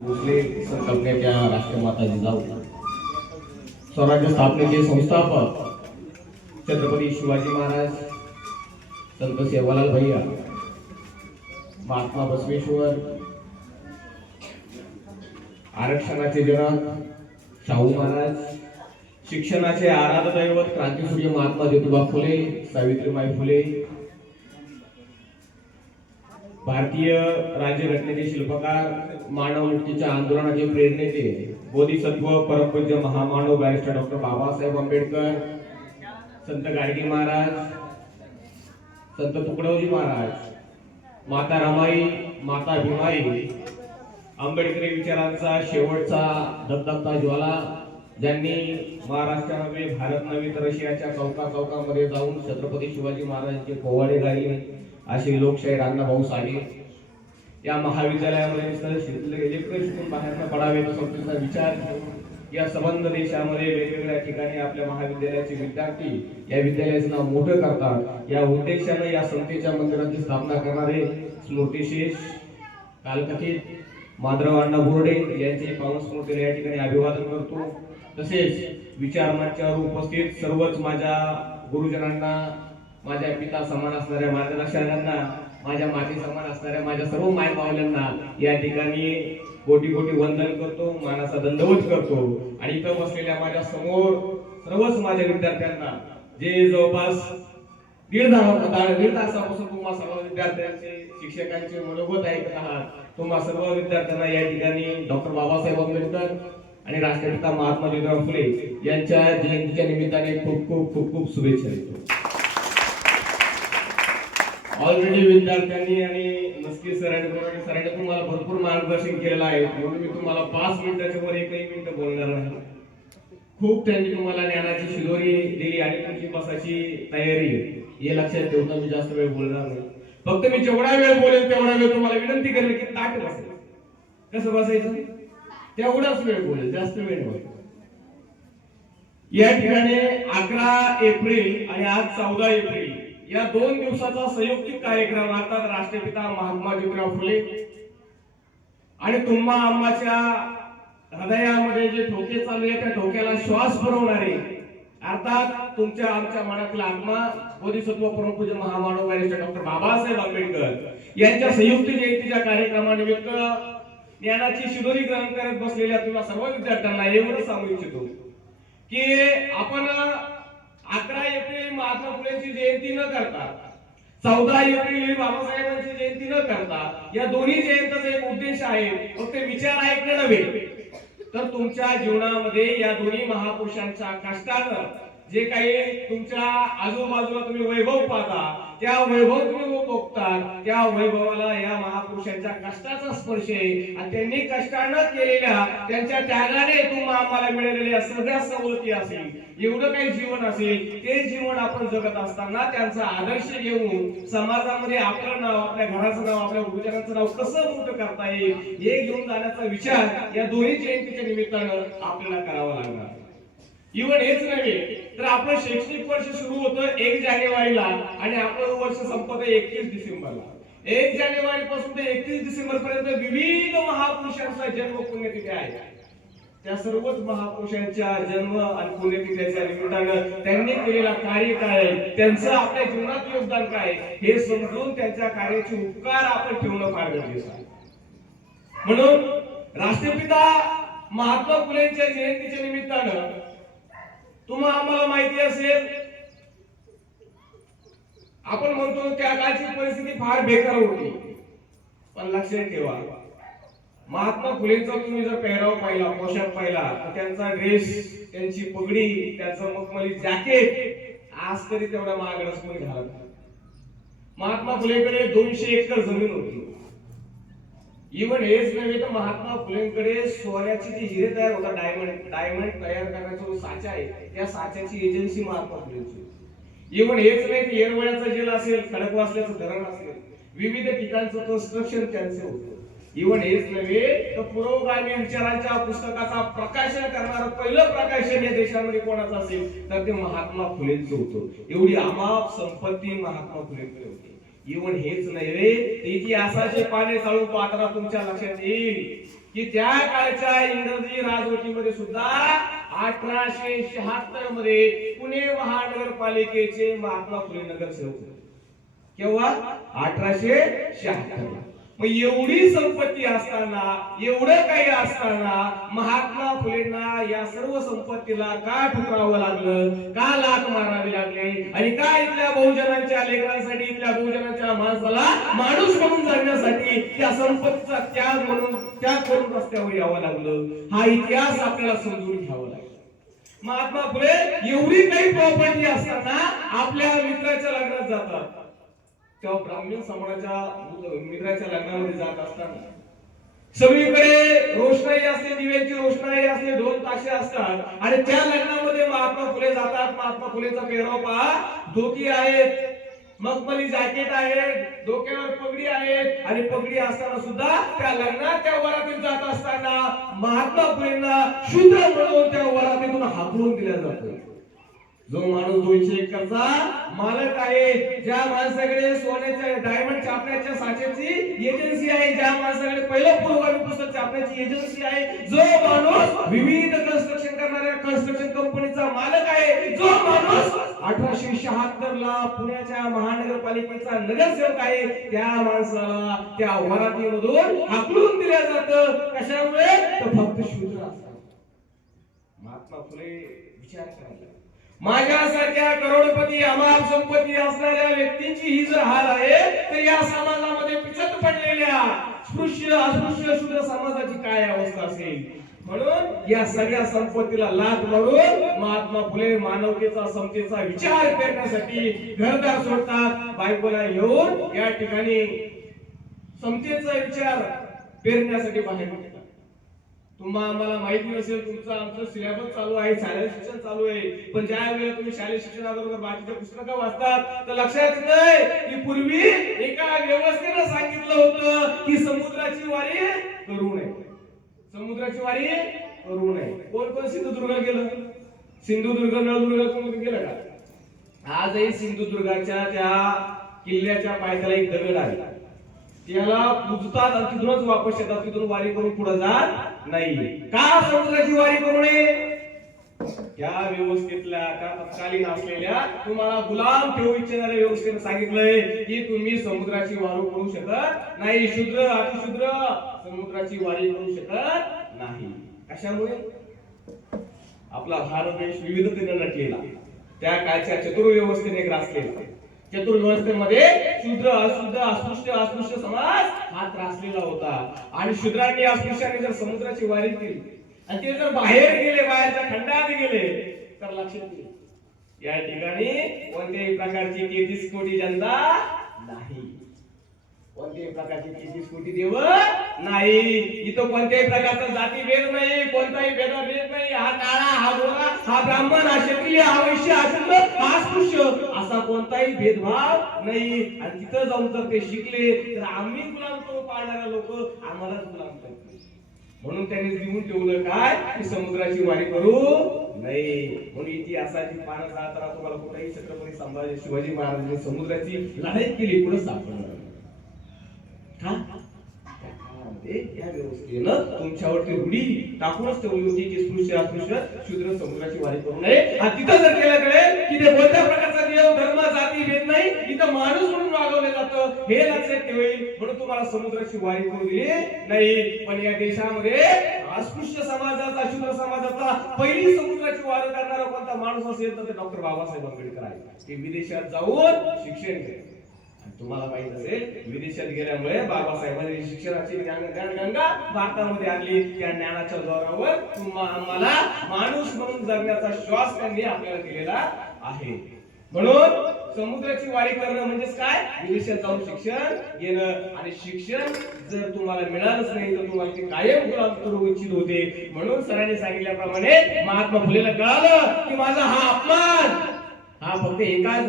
भोसले संकल्पनेच्या राष्ट्रमाता जिजाऊ स्वराज्य स्थापनेचे संस्थापक छत्रपती शिवाजी महाराज, संत सेवालाल भैया, महात्मा बसवेश्वर, आरक्षणाचे जनक शाहू महाराज, शिक्षणाचे आराध्य दैवत क्रांतीसूर्य महात्मा ज्योतिबा फुले, सावित्रीबाई फुले, भारतीय राज्यघटनेचे शिल्पकार, मानव मुक्तीच्या आंदोलनाचे प्रेरणेचे बोधिसत्व परमपूज्य महामानव बॅरिस्टर डॉक्टर बाबासाहेब आंबेडकर, संत गाडगे महाराज, संत तुकडोजी महाराज, माता रमाई, माता भीमाई, आंबेडकरी विचारांचा शेवटचा धगधगता ज्वाला, ज्यांनी महाराष्ट्रामध्ये भारत नव्हे तर रशियाच्या चौकामध्ये जाऊन छत्रपती शिवाजी महाराजांचे पोवाडे गायले असे लोकशाहीर अण्णाभाऊ साठे या महाविद्यालयामध्ये शिकून बाहेर पडावे तो संस्थेचा विचार या संबंध देशामध्ये वेगवेगळ्या ठिकाणी आपल्या महाविद्यालयाचे विद्यार्थी या विद्यालयाचं नाव मोठं करतात। या उद्देशाने या संस्थेच्या मंदिराची स्थापना करणारे स्मृतिशेष कालकथित माधवराव अण्णा बोर्डे यांचे पावन स्मृतीला या ठिकाणी अभिवादन करतो। तसेच विचार मंचावर उपस्थित सर्वच माझ्या गुरुजनांना, माझ्या पिता समान असणाऱ्या मार्गदर्शकांना, माझ्या माती समान असणाऱ्या माझ्या सर्व माय मावल्यांना या ठिकाणी कोटी कोटी वंदन करतो, मानाचा दंडवत करतो। आणि इथं बसलेल्या माझ्या समोर सर्वच माझ्या विद्यार्थ्यांना जे जवळपास दीड तासापासून तुम्हा सर्व विद्यार्थ्यांचे शिक्षकांचे मनोगत ऐकत आहात, तुम्हा सर्व विद्यार्थ्यांना या ठिकाणी डॉक्टर बाबासाहेब आंबेडकर आणि राष्ट्रपिता महात्मा ज्योतिराव फुले यांच्या जयंतीच्या निमित्ताने खूप खूप खूप खूप शुभेच्छा देतो। ऑलरेडी विद्यार्थ्यांनी आणि नक्की सरांनी तुम्हाला भरपूर मार्गदर्शन केलेलं आहे, म्हणून मी तुम्हाला 5 मिनिटाच्या वर एकही मिनिट बोलणार नाही। खूप त्यांनी तुम्हाला ज्ञानाची शिदोरी दिली आणि तुमची बसाची तयारी हे लक्षात ठेवता मी जास्त वेळ बोलणार नाही। फक्त मी जेवढा वेळ बोलेल तेवढा वेळ तुम्हाला विनंती करेल की ताट बसेल, कसं बसायचं तेवढाच वेळ बोलेल, जास्त वेळ बोलेल। या ठिकाणी 11 एप्रिल आणि आज 14 एप्रिल या 2 दिवसाचा संयुक्त कार्यक्रम आता राष्ट्रपिता महात्मा ज्योतिराव फुले आणि तुम्हा आम्हाच्या हृदयामध्ये जे ठोके चालू आहे त्या ठोक्याला श्वास भरवणारे अर्थात तुमच्या आमच्या मनातला आत्मा बोधिसत्व परमपूज्य महामानव बॅरिस्टर डॉक्टर बाबासाहेब आंबेडकर यांच्या संयुक्त जयंतीच्या कार्यक्रमानिमित्त ज्ञानाची शिदोरी ग्रहण करत बसलेल्या तुला सर्व विद्यार्थ्यांना एवढं सांगू इच्छितो की आपण 11 एप्रिल महात्मा फुलेंची जयंती न करता 14 एप्रिल बाबासाहेबांची जयंती न करता या दोन्ही जयंतीचा एक उद्देश आहे, फक्त विचार ऐकणे नव्हे तर तुमच्या जीवनामध्ये या दोन्ही महापुरुषांच्या कष्टानं जे काही तुमच्या आजूबाजूला तुम्ही वैभव पाहता त्या वैभव तुम्ही बघता, त्या वैभवाला या महापुरुषांच्या कष्टाचा स्पर्श आहे आणि त्यांनी कष्टानं केलेल्या त्यांच्या त्यागाने तुम्हाला आम्हाला मिळालेल्या सगळ्या सवलती असेल, एवढं काही जीवन असेल, ते जीवन आपण जगत असताना त्यांचा आदर्श घेऊन समाजामध्ये आपलं नाव, आपल्या घराचं नाव, आपल्या गुरुजनांचं नाव कसं मोठं करता येईल हे घेऊन जाण्याचा विचार या दोन्ही जयंतीच्या निमित्तानं आपल्याला करावा लागणार। इव्हन हेच नव्हे तर आपलं शैक्षणिक वर्ष सुरू होतं 1 जानेवारीला आणि आपलं वर्ष संपत 21 डिसेंबरला। 1 जानेवारी पासून ते 31 डिसेंबर पर्यंत विविध महापुरुषांचा जन्म पुण्यतिथी आहे। त्या सर्वच महापुरुषांच्या जन्म आणि पुण्यतिथीच्या निमित्तानं त्यांनी केलेला कार्य काय, त्यांचं आपल्या जीवनात योगदान काय हे समजून त्यांच्या कार्याचे उपकार आपण ठेवणं फार गरजेचं आहे। म्हणून राष्ट्रपिता महात्मा फुलेंच्या जयंतीच्या निमित्तानं तुम्हाला आम्हाला माहिती असेल आपण म्हणतो त्या काळची परिस्थिती फार बेकार होती, पण लक्षात ठेवा महात्मा फुलेंचा तुम्ही जर पेहराव पाहिला, पोशाख पाहिला तर त्यांचा ड्रेस, त्यांची पगडी, त्यांचं मखमली जॅकेट आज तरी तेवढा महागडच कोणी घालत नाही। महात्मा फुलेंकडे 200 एकर जमीन होती। इव्हन हेच नव्हे तर महात्मा फुलेंकडे सोन्याची जी हिरे तयार होता, डायमंड तयार करण्याचा साचा आहे, त्या साच्याची एजन्सी महात्मा फुलेंची। इव्हन हेच नाही तर येरवड्याचा जेल असेल, खडकवासल्याचं धरण असेल, विविध ठिकाणचं कन्स्ट्रक्शन त्यांचं होतं। इव्हन हेच नव्हे तर पुरोगामी विचारांच्या पुस्तकाचा प्रकाशन करणारं पहिलं प्रकाशन या देशामध्ये कोणाचं असेल तर ते महात्मा फुलेंचं होतं। एवढी अमाप संपत्ती महात्मा फुलेंकडे होती। इव्हन हेच नाही रे, इतिहासाचे पाने चालू पाहताना तुमच्या लक्षात येईल की त्या काळच्या इंग्रजी राजवटीमध्ये सुद्धा 1876 मध्ये पुणे महानगरपालिकेचे महात्मा फुले नगरसेवक होते. केव्हा? 1876. मग एवढी संपत्ती असताना, एवढं काही असताना महात्मा फुलेंना या सर्व संपत्तीला का ठुकरावं लागलं, का लाथ मारावी लागले, आणि का इथल्या बहुजनांच्या लेकरांसाठी, इथल्या बहुजनांच्या माणसाला माणूस म्हणून जगण्यासाठी त्या संपत्तीचा त्याग करून रस्त्यावर यावं लागलं, हा इतिहास आपल्याला समजून घ्यावा लागला. महात्मा फुले एवढी काही प्रॉपर्टी असताना आपल्या मित्राच्या लग्नात जातात. तेव्हा ब्राह्मण समाजाच्या मित्राच्या लग्नामध्ये जात असताना सगळीकडे रोषणाई असते, दिव्यांची रोषणाई असते, ढोल ताशे असतात, आणि त्या लग्नामध्ये महात्मा फुले जातात. महात्मा फुलेचा पेहराव पहा, धोती आहेत, मखमली जॅकेट आहे, डोक्यावर पगडी आहे, आणि पगडी असताना सुद्धा त्या लग्नात त्या वरातीत जात असताना महात्मा फुलेंना शूद्र म्हणून त्या वरातीतून हाकलून दिला जातो. जो माणूस 200 एकरचा मालक आहे, ज्या माणसाकडे सोन्याच्या डायमंड छापण्याच्या साच्याची एजन्सी आहे, ज्या माणसाकडे पहिलं पूर्वगामी पुस्तक छापण्याची एजन्सी आहे, जो माणूस विविध कन्स्ट्रक्शन करणाऱ्या कन्स्ट्रक्शन कंपनीचा मालक आहे, जो माणूस 1876 ला पुण्याच्या महानगरपालिकेचा नगरसेवक आहे, त्या माणसाला त्या वरातीमधून हाकलून दिल्या जातं. कशामुळे? तर फक्त शूद्र असतात. महात्मा फुले विचार करायला, माझ्यासारख्या करोडपती अमाप संपत्ती असणाऱ्या व्यक्तींची ही जर हाल आहे, तर या समाजामध्ये पिचत पडलेल्या स्पृश्य अस्पृश्य शूद्र समाजाची काय अवस्था असेल. म्हणून या सगळ्या संपत्तीला लाथ मारून महात्मा फुले मानवतेचा समतेचा विचार करण्यासाठी घरदार सोडतात, बायकोला घेऊन या ठिकाणी समतेचा विचार पेरण्यासाठी बाहेर पडतात. तुम्हाला आम्हाला माहिती नसेल, तुमचं आमचं सिलेबस चालू आहे, शालेय शिक्षण चालू आहे, पण ज्या वेळेला तुम्ही शालेय शिक्षणाबरोबर बाकीच्या पुस्तकं वाचतात तर लक्षात येतंय की पूर्वी एका व्यवस्थेनं सांगितलं होतं की समुद्राची वारी करू नये, समुद्राची वारी करू नये. कोण कोण सिंधुदुर्ग गेलं? सिंधुदुर्ग नळदुर्ग कोण गेलं का? आजही सिंधुदुर्गाच्या त्या किल्ल्याच्या पायथ्याला एक दगड आहे, त्याला पूजतात आणि तिथूनच वापस येतात, तिथून वारी करून पुढे जात नाही. का समुद्राची वारी करू नये? त्या व्यवस्थेतल्या त्या तत्कालीन असलेल्या तुम्हाला गुलाम ठेवू इच्छिणाऱ्या व्यवस्थेने सांगितलंय की तुम्ही समुद्राची वारी करू शकत नाही, शूद्र अतिशूद्र समुद्राची वारी करू शकत नाही. कशामुळे? आपला भारत देश विविधतेने नटलेला, त्या काळच्या चतुर्व्यवस्थेने ग्रासलेला. चतुर्व्यवस्थेमध्ये शूद्र अशुद्ध अस्पृश्य अस्पृश्य समाज हा त्रासलेला होता, आणि शूद्रांनी अस्पृश्यांनी जर समुद्राची वारी केली आणि ते जर बाहेर गेले, बाहेरच्या खंडात गेले, तर लक्षात येईल या ठिकाणी कोणत्याही प्रकारची 33 कोटी जनता नाही, कोणत्याही प्रकारची 33 कोटी देव नाही, इथं कोणत्याही प्रकारचा जातीभेद नाही, कोणताही भेदभाव नाही. हा काळा, हा गोरा, हा ब्राह्मण, हा क्षत्रिय, हा वैश्य, हा शूद्र, हा अस्पृश्य असा कोणताही भेदभाव नाही. आणि तिथं जाऊन जर ते शिकले तर आम्ही गुलाम करून पाळणाऱ्या लोक आम्हालाच गुलाम करतात. म्हणून त्यांनी लिहून ठेवलं काय की समुद्राची वारी करू नये. म्हणून इतिहासाची पानं जाताना तुम्हाला कुठेही छत्रपती संभाजी शिवाजी महाराजांनी समुद्राची लढाई केली, पुढे सापडणार या व्यवस्थेनं तुमच्यावरती रूढी टाकूनच ठेवली होती की स्पृश्य अस्पृश्य शूद्र समुद्राची वारी करू नये. आणि तिथं जर केलं कळेल की ते कोणत्या प्रकारचा देव धर्म जाती भेद नाही, इथं माणूस म्हणून वागवले जातं, हे लक्षात ठेवेल. म्हणून तुम्हाला समुद्राची वारी करू दिली नाही. पण या देशामध्ये अस्पृश्य समाजाचा शूद्र समाजाचा पहिली समुद्राची वारी करणारा कोणता माणूस असेल तर ते डॉक्टर बाबासाहेब आंबेडकर आहे. ते विदेशात जाऊन शिक्षण घेतले. तुम्हाला माहित असेल विदेशात गेल्यामुळे बाबासाहेबांनी शिक्षणाची ज्ञानगंगा भारतामध्ये आणली. त्या ज्ञानाच्या जोरावर आम्हाला माणूस म्हणून जगण्याचा श्वास त्यांनी आपल्याला दिलेला आहे. म्हणून समुद्राची वारी करणं म्हणजेच काय? विदेशात जाऊन शिक्षण घेणं. आणि शिक्षण जर तुम्हाला मिळालंच नाही तर तुम्हाला ते कायम गुलाम करू इच्छित होते. म्हणून सरांनी सांगितल्याप्रमाणे महात्मा फुलेला कळालं की माझा हा अपमान हा फक्त एकाच